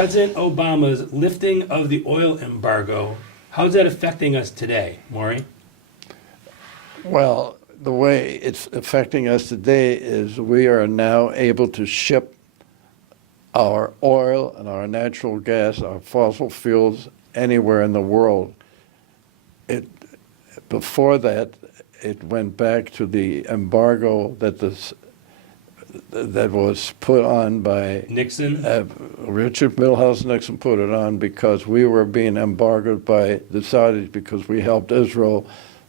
President Obama's lifting of the oil embargo, how's that affecting us today, Maury? Well, the way it's affecting us today is we are now able to ship our oil and our natural gas, our fossil fuels, anywhere in the world. Before that, it went back to the embargo that was put on by Nixon? Richard Milhouse Nixon put it on because we were being embargoed by the Saudis because we helped Israel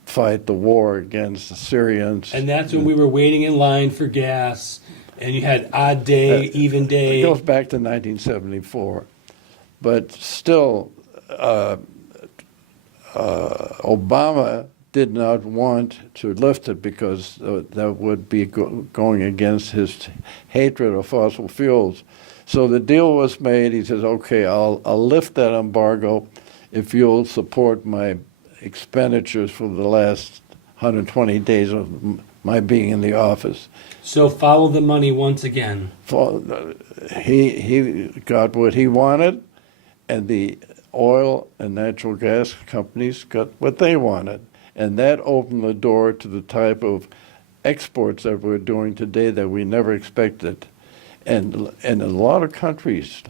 fight the war against the Syrians. And that's when we were waiting in line for gas, and you had odd day, even day. It goes back to 1974. But still, Obama did not want to lift it because that would be going against his hatred of fossil fuels. So the deal was made. He says, okay, I'll lift that embargo if you'll support my expenditures for the last 120 days of my being in the office. So follow the money once again. He got what he wanted, and the oil and natural gas companies got what they wanted. And that opened the door to the type of exports that we're doing today that we never expected. And a lot of countries,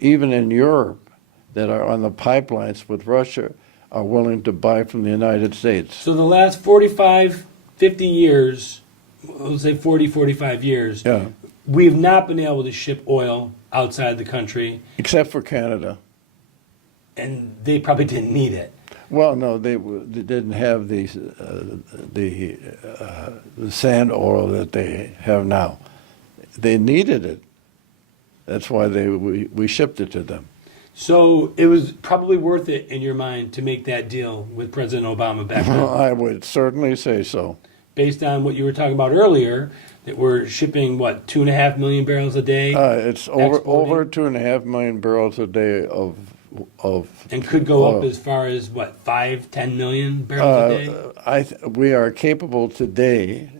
even in Europe, that are on the pipelines with Russia, are willing to buy from the United States. So the last 45, 50 years, let's say 40, 45 years, Yeah. we've not been able to ship oil outside the country. Except for Canada. And they probably didn't need it. Well, no, they didn't have the sand oil that they have now. They needed it. That's why we shipped it to them. So it was probably worth it in your mind to make that deal with President Obama back then. I would certainly say so. Based on what you were talking about earlier, that we're shipping, what, 2.5 million barrels a day? It's over 2.5 million barrels a day of and could go oil. up as far as, what, 5, 10 million barrels a day? We are capable today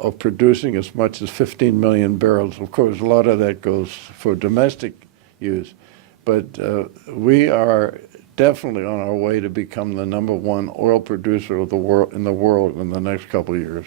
of producing as much as 15 million barrels. Of course, a lot of that goes for domestic use. But we are definitely on our way to become the #1 oil producer of the world in the next couple of years.